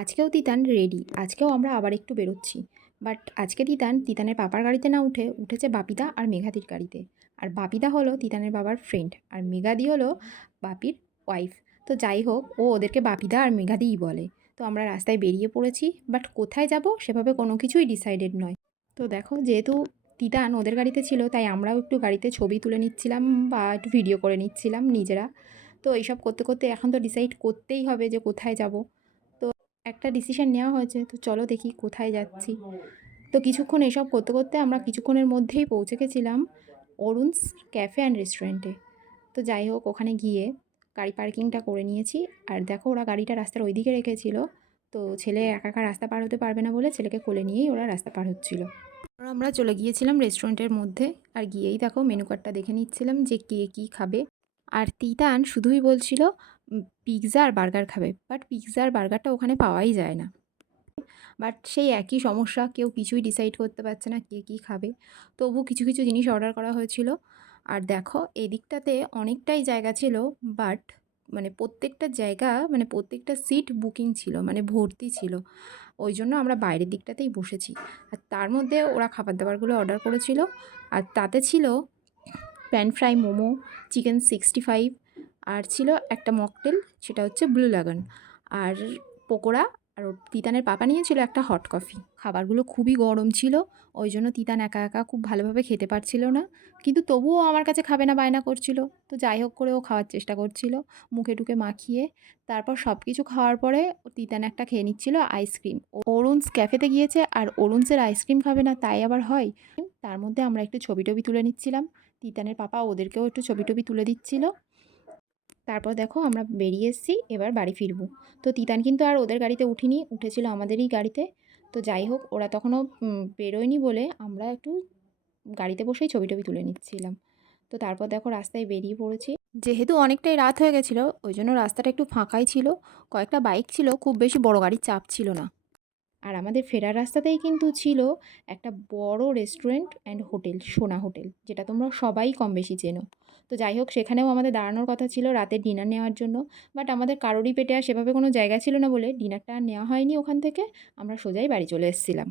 আজকেও তিতান রেডি। আজকেও আমরা আবার একটু বেরোচ্ছি। বাট আজকে তিতানের পাপার গাড়িতে না উঠেছে বাপিদা আর মেঘাদির গাড়িতে। আর বাপিদা হলো তিতানের বাবার ফ্রেন্ড। আর মেঘাদি হলো বাপির ওয়াইফ। তো যাই হোক, ও ওদেরকে বাপিদা আর মেঘাদিই বলে। তো আমরা রাস্তায় বেরিয়ে পড়েছি। বাট কোথায় যাব সেভাবে কোনো কিছুই ডিসাইডেড নয়। তো দেখো, যেহেতু তিতান ওদের গাড়িতে ছিল, তাই আমরাও একটু গাড়িতে ছবি তুলে নিচ্ছিলাম বা একটু ভিডিও করে নিচ্ছিলাম নিজেরা। তো এইসব করতে করতে এখন তো ডিসাইড করতেই হবে যে কোথায় যাব। একটা ডিসিশন নেওয়া হয়েছে, তো চলো দেখি কোথায় যাচ্ছি। তো কিছুক্ষণ এসব করতে করতে আমরা কিছুক্ষণের মধ্যেই পৌঁছে গেছিলাম অরুণস ক্যাফে অ্যান্ড রেস্টুরেন্টে। তো যাই হোক, ওখানে গিয়ে গাড়ি পার্কিংটা করে নিয়েছি। আর দেখো, ওরা গাড়িটা রাস্তার ওইদিকে রেখেছিল। তো ছেলে একা একা রাস্তা পার হতে পারবে না বলে ছেলেকে কোলে নিয়েই ওরা রাস্তা পার হচ্ছিল। আর আমরা চলে গিয়েছিলাম রেস্টুরেন্টের মধ্যে। আর গিয়েই দেখো মেনু কার্ডটা দেখে নিচ্ছিলাম যে কে কী খাবে। আর তিতান শুধুই বলছিল পিৎজা আর বার্গার খাবে, বাট পিৎজা আর বার্গারটা ওখানে পাওয়াই যায় না। বাট সেই একই সমস্যা, কেউ কিছুই ডিসাইড করতে পারছে না কে কী খাবে। তবু কিছু কিছু জিনিস অর্ডার করা হয়েছিল। আর দেখো, এদিকটাতে অনেকটাই জায়গা ছিল, বাট প্রত্যেকটা জায়গা প্রত্যেকটা সিট বুকিং ছিল, ভর্তি ছিল। ওই জন্য আমরা বাইরের দিকটাতেই বসেছি। আর তার মধ্যে ওরা খাবার দাবারগুলো অর্ডার করেছিল। আর তাতে ছিল প্যান ফ্রাই মোমো, চিকেন 65, আর ছিল একটা মকটেল, সেটা হচ্ছে ব্লু লাগান, আর পকোড়া। আর তিতানের পাপা নিয়েছিল একটা হট কফি। খাবারগুলো খুবই গরম ছিল, ওই জন্য তিতান একা একা খুব ভালোভাবে খেতে পারছিল না। কিন্তু তবুও আমার কাছে খাবে না বায়না করছিল। তো যাই হোক করে ও খাওয়ার চেষ্টা করছিল মুখে টুকে মাখিয়ে। তারপর সব কিছু খাওয়ার পরে তিতান একটা খেয়ে নিচ্ছিল আইসক্রিম। অরুণস ক্যাফেতে গিয়েছে আর অরুণসের আইসক্রিম খাবে না তাই আবার হয়। তার মধ্যে আমরা একটু ছবি টবি তুলে নিচ্ছিলাম। তিতানের পাপা ওদেরকেও একটু ছবি টবি তুলে দিচ্ছিল। তারপর দেখো, আমরা বেরিয়ে এসেছি, এবার বাড়ি ফিরবো। তো তিতান কিন্তু আর ওদের গাড়িতে উঠিনি, উঠেছিল আমাদেরই গাড়িতে। তো যাই হোক, ওরা তখনও বেরোয়নি বলে আমরা একটু গাড়িতে বসেই ছবি টবি তুলে নিচ্ছিলাম। তো তারপর দেখো, রাস্তায় বেরিয়ে পড়েছি। যেহেতু অনেকটাই রাত হয়ে গেছিলো, ওই জন্য রাস্তাটা একটু ফাঁকাই ছিল। কয়েকটা বাইক ছিল, খুব বেশি বড় গাড়ির চাপ ছিল না। আর আমাদের ফেরার রাস্তাতেই কিন্তু ছিল একটা বড় রেস্টুরেন্ট অ্যান্ড হোটেল, সোনা হোটেল, যেটা তোমরা সবাই কম বেশি চেনো। তো যাই হোক, সেখানেও আমাদের দাঁড়ানোর কথা ছিল রাতের ডিনার নেওয়ার জন্য। বাট আমাদের কারোরই পেটে আর সেভাবে কোনো জায়গা ছিল না বলে ডিনারটা আর নেওয়া হয়নি ওখান থেকে। আমরা সোজাই বাড়ি চলে এসেছিলাম।